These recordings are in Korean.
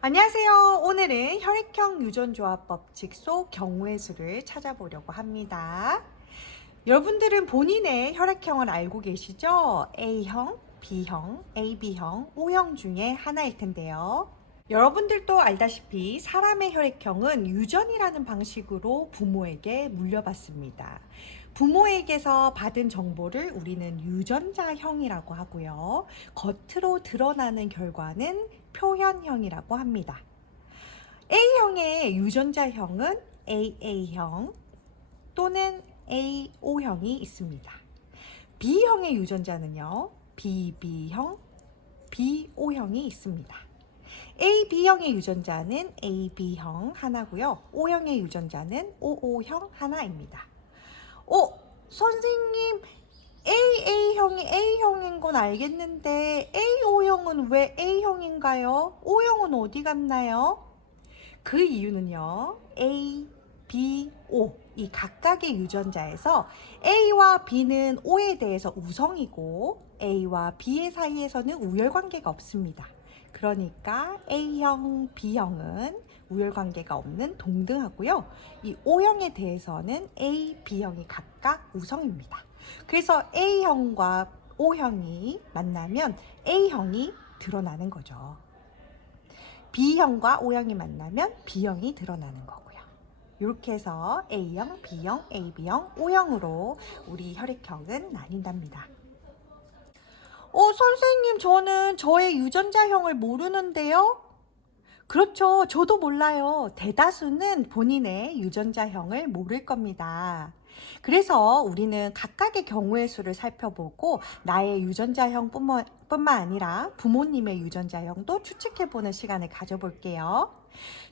안녕하세요. 오늘은 혈액형 유전조합 법칙 속 경우의 수를 찾아보려고 합니다. 여러분들은 본인의 혈액형을 알고 계시죠? A형, B형, AB형, O형 중에 하나일 텐데요. 여러분들도 알다시피 사람의 혈액형은 유전이라는 방식으로 부모에게 물려받습니다. 부모에게서 받은 정보를 우리는 유전자형이라고 하고요. 겉으로 드러나는 결과는 표현형이라고 합니다. A형의 유전자형은 AA형 또는 AO형이 있습니다. B형의 유전자는요, BB형, BO형이 있습니다. AB형의 유전자는 AB형 하나고요. O형의 유전자는 OO형 하나입니다. 어, 선생님, AA형이 A형인 건 알겠는데 AO형은 왜 A형인가요? O형은 어디 갔나요? 그 이유는요. A, B, O 이 각각의 유전자에서 A와 B는 O에 대해서 우성이고 A와 B의 사이에서는 우열 관계가 없습니다. 그러니까 A형, B형은 우열 관계가 없는 동등하고요. 이 O형에 대해서는 A, B형이 각각 우성입니다. 그래서 A형과 O형이 만나면 A형이 드러나는 거죠. B형과 O형이 만나면 B형이 드러나는 거고요. 이렇게 해서 A형, B형, AB형, O형으로 우리 혈액형은 나뉜답니다. 어, 선생님, 저는 저의 유전자형을 모르는데요? 그렇죠. 저도 몰라요. 대다수는 본인의 유전자형을 모를 겁니다. 그래서 우리는 각각의 경우의 수를 살펴보고 나의 유전자형 뿐만, 아니라 부모님의 유전자형도 추측해보는 시간을 가져볼게요.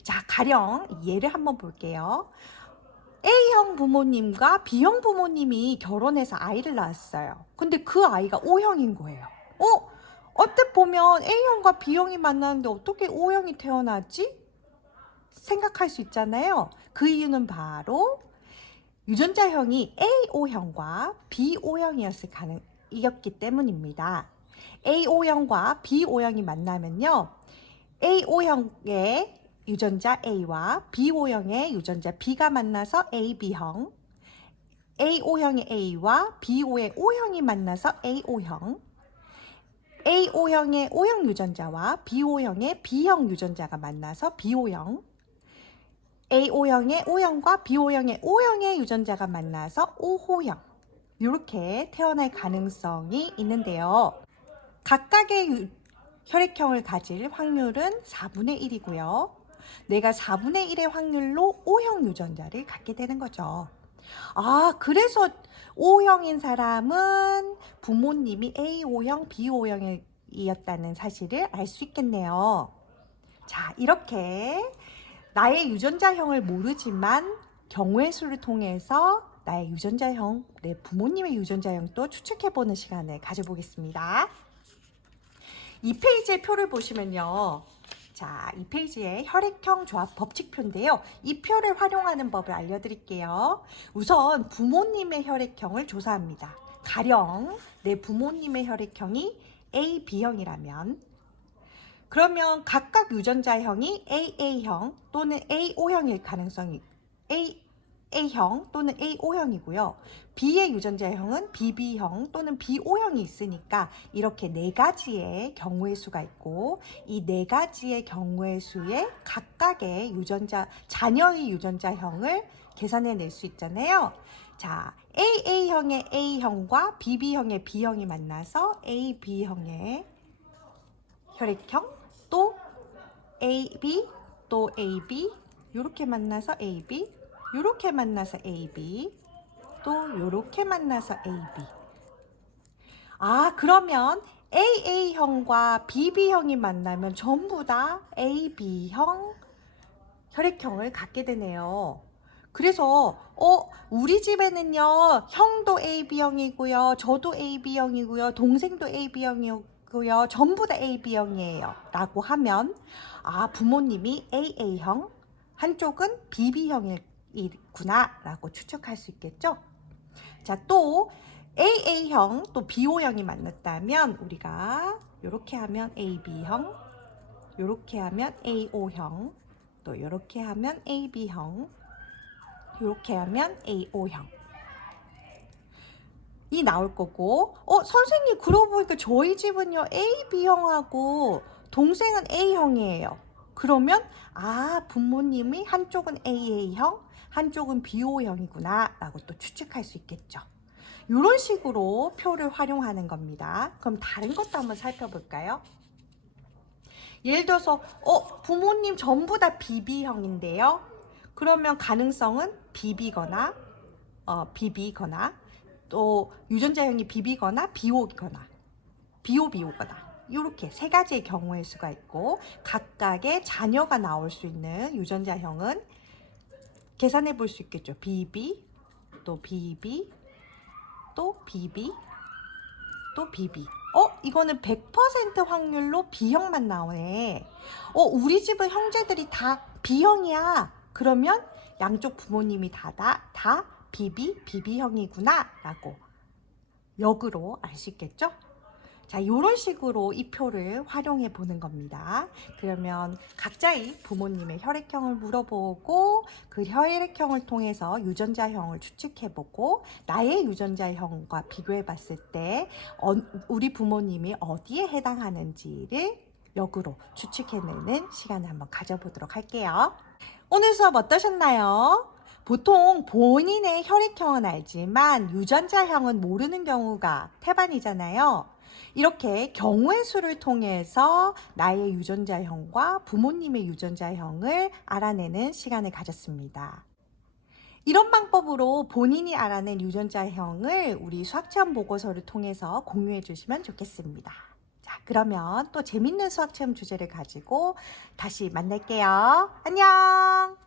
자, 가령 예를 한번 볼게요. A형 부모님과 B형 부모님이 결혼해서 아이를 낳았어요. 근데 그 아이가 O형인 거예요. 어? 어떻게 보면 A형과 B형이 만나는데 어떻게 O형이 태어나지? 생각할 수 있잖아요. 그 이유는 바로 유전자형이 AO형과 BO형이었을 가능, 이었기 때문입니다. AO형과 BO형이 만나면요. AO형의 유전자 A와 BO형의 유전자 B가 만나서 AB형, AO형의 A와 BO의 O형이 만나서 AO형, AO형의 O형 유전자와 BO형의 B형 유전자가 만나서 BO형, AO형의 O형과 BO형의 O형의 유전자가 만나서 O호형 이렇게 태어날 가능성이 있는데요. 각각의 유- 혈액형을 가질 확률은 4분의 1이고요. 내가 4분의 1의 확률로 O형 유전자를 갖게 되는 거죠. 아, 그래서 O형인 사람은 부모님이 A오형, B오형이었다는 사실을 알 수 있겠네요. 자, 이렇게 나의 유전자형을 모르지만 경우의 수를 통해서 나의 유전자형, 내 부모님의 유전자형도 추측해보는 시간을 가져보겠습니다. 이 페이지의 표를 보시면요. 자, 이 페이지에 혈액형 조합 법칙표인데요. 이 표를 활용하는 법을 알려드릴게요. 우선 부모님의 혈액형을 조사합니다. 가령 내 부모님의 혈액형이 AB형이라면 그러면 각각 유전자형이 AA형 또는 AO형일 가능성이 A A형 또는 AO형이고요. B의 유전자형은 BB형 또는 BO형이 있으니까 이렇게 네 가지의 경우의 수가 있고 이 네 가지의 경우의 수의 각각의 유전자 자녀의 유전자형을 계산해 낼 수 있잖아요. 자, AA형의 A형과 BB형의 B형이 만나서 AB형의 혈액형 또 AB 또 AB 이렇게 만나서 AB 이렇게 만나서 AB 또 이렇게 만나서 AB 아 그러면 AA형과 BB형이 만나면 전부 다 AB형 혈액형을 갖게 되네요. 그래서 어 우리 집에는요 형도 AB형이고요 저도 AB형이고요 동생도 AB형이고요 전부 다 AB형이에요 라고 하면 아 부모님이 AA형 한쪽은 BB형 이구나 라고 추측할 수 있겠죠 자 또 AA형 또 BO형이 만났다면 우리가 이렇게 하면 AB형 이렇게 하면 AO형, 또 이렇게 하면 AB형, 이렇게 하면 AO형. 이 나올 거고, 어, 선생님, 그러고 보니까 저희 집은요, AB형하고 동생은 A형이에요. 그러면, 아, 부모님이 한쪽은 AA형, 한쪽은 BO형이구나, 라고 또 추측할 수 있겠죠. 이런 식으로 표를 활용하는 겁니다. 그럼 다른 것도 한번 살펴볼까요? 예를 들어서, 어, 부모님 전부 다 BB형인데요. 그러면 가능성은 BB거나, 어, BB거나, 또 유전자형이 BB거나 BO거나, BOBO거나. 이렇게 세 가지의 경우일 수가 있고, 각각의 자녀가 나올 수 있는 유전자형은 계산해 볼 수 있겠죠. BB, 또 BB, 또 BB, 또 BB. 어, 이거는 100% 확률로 B형만 나오네. 어, 우리 집은 형제들이 다 B형이야. 그러면 양쪽 부모님이 다, 다, 다 BB, BB형이구나. 라고 역으로 알 수 있겠죠? 자, 이런 식으로 이 표를 활용해 보는 겁니다. 그러면 각자의 부모님의 혈액형을 물어보고 그 혈액형을 통해서 유전자형을 추측해 보고 나의 유전자형과 비교해 봤을 때 어, 우리 부모님이 어디에 해당하는지를 역으로 추측해내는 시간을 한번 가져보도록 할게요. 오늘 수업 어떠셨나요? 보통 본인의 혈액형은 알지만 유전자형은 모르는 경우가 태반이잖아요. 이렇게 경우의 수를 통해서 나의 유전자형과 부모님의 유전자형을 알아내는 시간을 가졌습니다. 이런 방법으로 본인이 알아낸 유전자형을 우리 수학 체험 보고서를 통해서 공유해 주시면 좋겠습니다. 자, 그러면 또 재밌는 수학 체험 주제를 가지고 다시 만날게요. 안녕!